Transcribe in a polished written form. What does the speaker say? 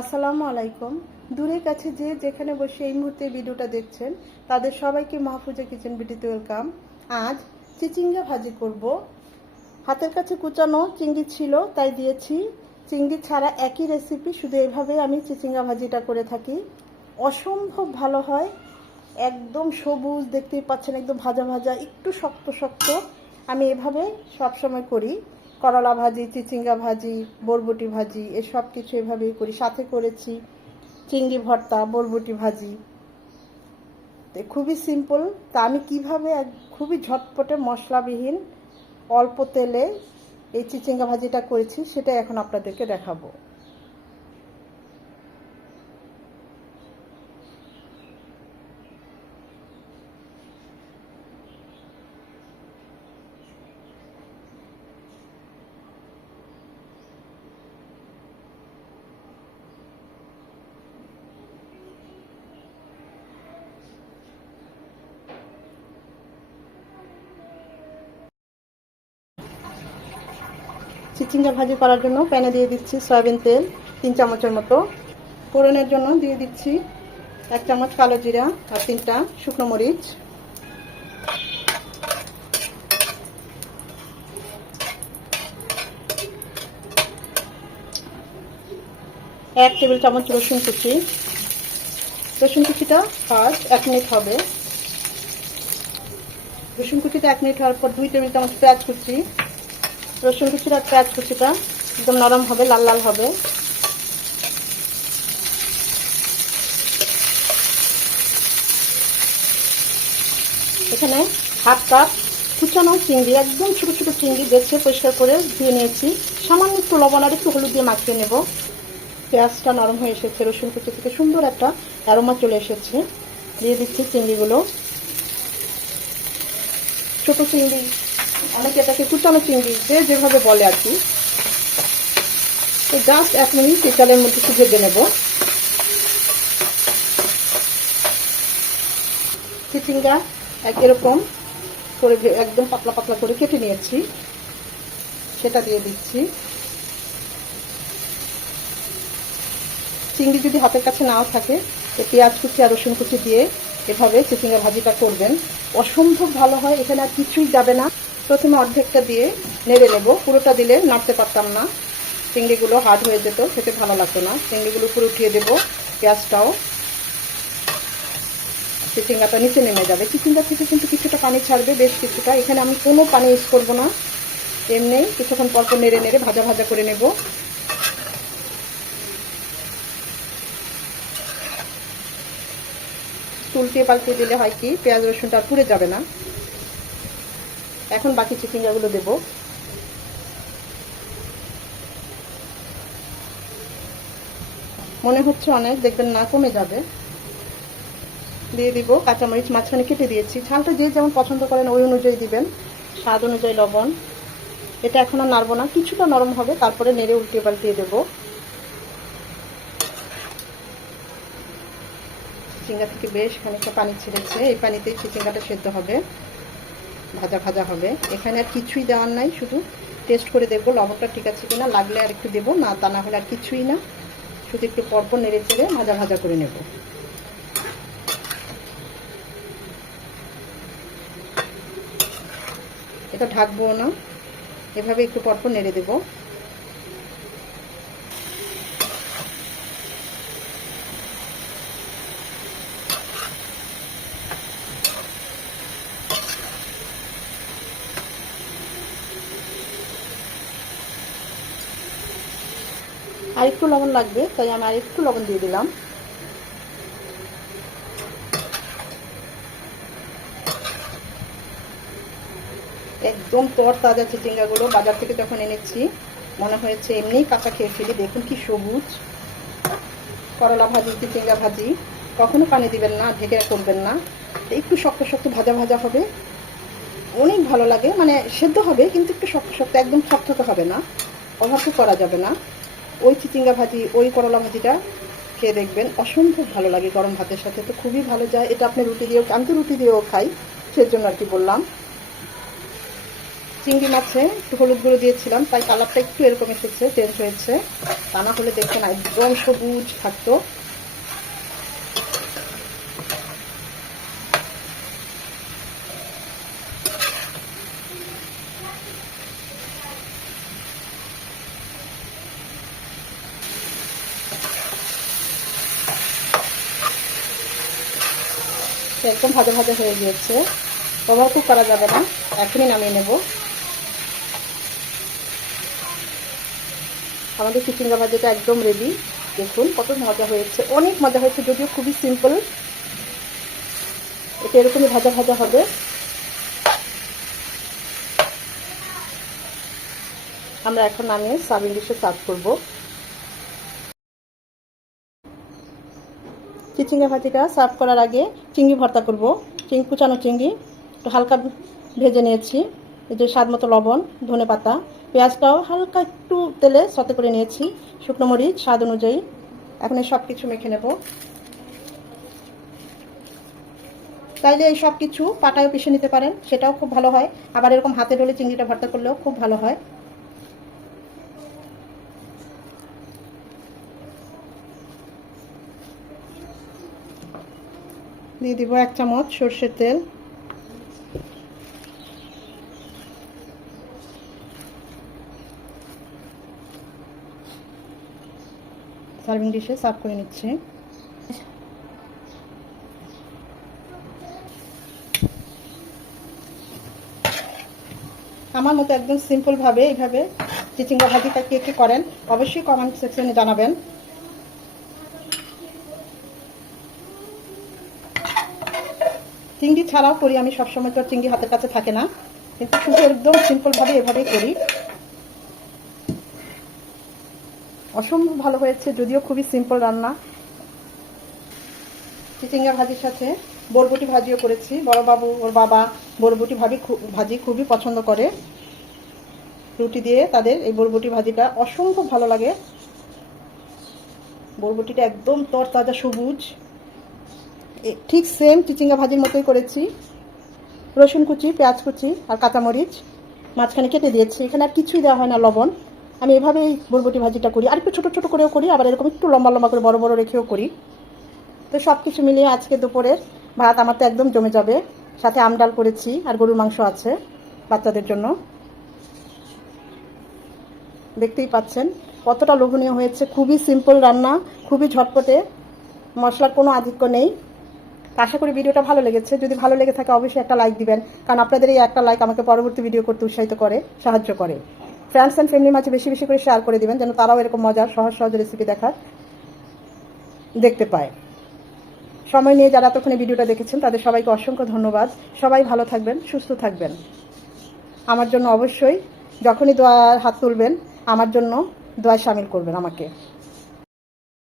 আসসালামু আলাইকুম। দূরে কাছে যে যেখানে বসে এই মুহূর্তে ভিডিওটা দেখছেন তাদের সবাইকে মাহফুজা কিচেন ভিডিওতে ওয়েলকাম। আজ চিচিঙ্গা ভাজি করব। হাতের কাছে কুচানো চিংড়ি ছিল তাই দিয়েছি। চিংড়ি ছাড়া একই রেসিপি, শুধু এভাবে আমি চিচিঙ্গা ভাজিটা করে থাকি। অসম্ভব ভালো হয়, একদম সবুজ, দেখতেই পাচ্ছেন, একদম ভাজা ভাজা, একটু শক্ত শক্ত। আমি এভাবে সবসময় করি। করলা ভাজি, চিচিঙ্গা ভাজি, বরবটি ভাজি, এসব কিছু এভাবেই করি। সাথে করেছি চিংড়ি ভর্তা, বরবটি ভাজি। খুবই সিম্পল। তা আমি কিভাবে খুবই ঝটপটে মশলাবিহীন অল্প তেলে এই চিচিঙ্গা ভাজিটা করেছি সেটা এখন আপনাদেরকে দেখাবো। চিচিঙ্গা ভাজি করার জন্য প্যানে দিয়ে দিচ্ছি সয়াবিন তেল 3 চামচের মতো। ফোড়নের জন্য দিয়ে দিচ্ছি 1 চামচ কালো জিরা আর 3টা শুকনো মরিচ। এক টেবিল চামচ রসুন কুচি। রসুন কুচিটা ফার্স্ট 1 মিনিট হবে। রসুন কুচিটা 1 মিনিট হওয়ার পর 2 টেবিল চামচ পেঁয়াজ কুচি। রসুন কুচির আর পেঁয়াজ কুচিটা একদম নরম হবে, লাল লাল হবে। এখানে হাফ কাপ কুচানো চিংড়ি, একদম ছোটো ছোটো চিংড়ি বেছে পরিষ্কার করে ধুয়ে নিয়েছি। সামান্য একটু লবণ আর একটু হলুদ দিয়ে মাখিয়ে নেব। পেঁয়াজটা নরম হয়ে এসেছে, রসুন কুচি থেকে সুন্দর একটা অ্যারোমা চলে এসেছে। দিয়ে দিচ্ছি চিংড়িগুলো। ছোটো চিংড়ি, অনেকে এটাকে কুচানো চিংড়ি যে যেভাবে বলে আর কি। তো জাস্ট 1 মিনিট এই তেলের মধ্যে একটু ভেজে নেব। চিচিঙ্গা এরকম করে একদম পাতলা পাতলা করে কেটে নিয়েছি, সেটা দিয়ে দিচ্ছি। চিংড়ি যদি হাতের কাছে নাও থাকে তো পেঁয়াজ কুচি আর রসুন কুচি দিয়ে এভাবে চিচিঙ্গা ভাজিটা করবেন, অসম্ভব ভালো হয়। এখানে আর কিছুই যাবে না। প্রথমে অর্ধেকটা দিয়ে নেড়ে নেব, পুরোটা দিলে নাড়তে পারতাম না, চিংড়িগুলো হার্ড হয়ে যেত, খেতে ভালো লাগতো না। চিংড়িগুলো উপরে উঠিয়ে দেব, পেঁয়াজটাও, চিচিঙ্গাটা নিচে নেমে যাবে। চিচিঙ্গা থেকে কিন্তু কিছুটা পানি ছাড়বে, বেশ কিছুটা। এখানে আমি কোনো পানি ইউজ করব না, এমনি কিছুক্ষণ পরপর নেড়ে নেড়ে ভাজা ভাজা করে নেব। উল্টিয়ে পাল্টিয়ে দিলে হয় কি, পেঁয়াজ রসুনটা আর পুড়ে যাবে না। এখন বাকি চিচিঙ্গাগুলো দেব। মনে হচ্ছে অনেক, দেখবেন না, কমে যাবে। দিয়ে দিব কাঁচামরিচ, মাঝখানে কেটে দিয়েছি। ঝালটা যে যেমন পছন্দ করেন ওই অনুযায়ী দিবেন, স্বাদ অনুযায়ী লবণ। এটা এখন আর নাড়বো না, কিছুটা নরম হবে, তারপরে নেড়ে উল্টিয়ে পাল্টিয়ে দেবো। চিচিঙ্গা থেকে বেশ খানিকটা পানি ছেড়েছে, এই পানিতেই চিচিঙ্গাটা সেদ্ধ হবে, ভাজা ভাজা হবে। এখানে আর কিছুই দেওয়ার নাই, শুধু টেস্ট করে দেখবো লবণটা ঠিক আছে কিনা, লাগলে আর একটু দেবো, না তা না হলে আর কিছুই না। শুধু একটু পরপর নেড়ে চেড়ে ভাজা ভাজা করে নেব। এটা ঢাকবো না, এভাবে একটু পরপর নেড়ে দেব। আর একটু লবণ লাগবে, তাই আমি আর একটু লবণ দিয়ে দিলাম। একদম তরতাজা চিচিঙ্গাগুলো বাজার থেকে যখন এনেছি মনে হয়েছে এমনি কাঁচা খেয়ে ফেলি। দেখুন কি সবুজ। করলা ভাজি, চিচিঙ্গা ভাজি কখনো পানি দিবেন না, ঢেকে করবেন না। একটু শক্ত শক্ত ভাজা ভাজা হবে, অনেক ভালো লাগে। মানে সেদ্ধ হবে কিন্তু একটু শক্ত শক্ত, একদম থকথকে হবে না, অভাবে করা যাবে না। ওই চিচিঙ্গা ভাজি, ওই করলা ভাজিটা খেয়ে দেখবেন, অসম্ভব ভালো লাগে গরম ভাতের সাথে, তো খুবই ভালো যায়। এটা আপনি রুটি দিয়েও, আমি তো রুটি দিয়েও খাই, সেজন্য আর কি বললাম। চিংড়ি মাছে একটু হলুদ গুঁড়ো দিয়েছিলাম, তাই কালারটা একটু এরকম এসেছে, চেঞ্জ হয়েছে। তা না হলে দেখুন একদম সবুজ থাকতো। একদম ভাজা ভাজা হয়ে গিয়েছে, ওভার কুক করা যাবে না, এখনই নামিয়ে নেব। আমাদের চিচিঙ্গা ভাজাটা একদম রেডি। দেখুন কত মজা হয়েছে, অনেক মজা হয়েছে, যদিও খুবই সিম্পল। এটা এরকমই ভাজা ভাজা হবে। আমরা এখন নামিয়ে সার্ভিং ডিশে সার্ভ করব। চিচিঙ্গা ভাজিটা সার্ভ করার আগে চিংড়ি ভর্তা করব। কুচানো চিংড়ি একটু হালকা ভেজে নিয়েছি। এই যে স্বাদ মতো লবণ, ধনেপাতা, পেঁয়াজটাও হালকা একটু তেলে সতে করে নিয়েছি, শুকনো মরিচ স্বাদ অনুযায়ী। এখন এই সব কিছু মেখে নেব। চাইলে এই সব কিছু পাটায়ও পিষে নিতে পারেন, সেটাও খুব ভালো হয়। আবার এরকম হাতে ডলে চিংড়িটা ভর্তা করলেও খুব ভালো হয়। দিয়ে দিব 1 চামচ সর্ষের তেল। সার্ভিং ডিশে সার্ভ করে নিচ্ছি। আমার মতো একদম সিম্পলভাবে এইভাবে চিচিঙ্গা ভাজিটা কে কে করেন অবশ্যই কমেন্ট সেকশনে জানাবেন। চিংড়ি ছাড়াও করি আমি সবসময়, তো চিংড়ি হাতের কাছে থাকে না, কিন্তু শুধু একদম সিম্পলভাবে এভাবেই করি। অসম্ভব ভালো হয়েছে, যদিও খুবই সিম্পল রান্না। চিচিঙ্গা ভাজির সাথে বরবটি ভাজিও করেছি। বড় বাবু ওর বাবা বরবটি ভাজি খুবই পছন্দ করে। রুটি দিয়ে তাদের এই বরবটি ভাজিটা অসম্ভব ভালো লাগে। বরবটিটা একদম তরতাজা সবুজ, ঠিক সেম চিচিঙ্গা ভাজির মতোই করেছি। রসুন কুচি, পেঁয়াজ কুচি আর কাঁচামরিচ মাঝখানে কেটে দিয়েছি। এখানে আর কিছুই দেওয়া হয় না, লবণ। আমি এভাবেই বরবটি ভাজিটা করি, আর একটু ছোটো ছোটো করেও করি, আবার এরকম একটু লম্বা লম্বা করে বড় বড় রেখেও করি। তো সব কিছু মিলিয়ে আজকে দুপুরের ভাত আমার তো একদম জমে যাবে। সাথে আম ডাল করেছি আর গরুর মাংস আছে বাচ্চাদের জন্য। দেখতেই পাচ্ছেন কতটা লোভনীয় হয়েছে। খুবই সিম্পল রান্না, খুবই ঝটপটে, মশলার কোনো আধিক্য নেই। আশা করি ভিডিওটা ভালো লেগেছে। যদি ভালো লেগে থাকে অবশ্যই একটা লাইক দিবেন, কারণ আপনাদের এই একটা লাইক আমাকে পরবর্তী ভিডিও করতে উৎসাহিত করে, সাহায্য করে। ফ্রেন্ডস অ্যান্ড ফ্যামিলির মাঝে বেশি বেশি করে শেয়ার করে দিবেন, যেন তারাও এরকম মজার সহজ সহজ রেসিপি দেখতে পায়। সময় নিয়ে যারা এতক্ষণে ভিডিওটা দেখেছেন তাদের সবাইকে অসংখ্য ধন্যবাদ। সবাই ভালো থাকবেন, সুস্থ থাকবেন। আমার জন্য অবশ্যই যখনই দোয়ার হাত তুলবেন আমার জন্য দোয়ায় শামিল করবেন আমাকে।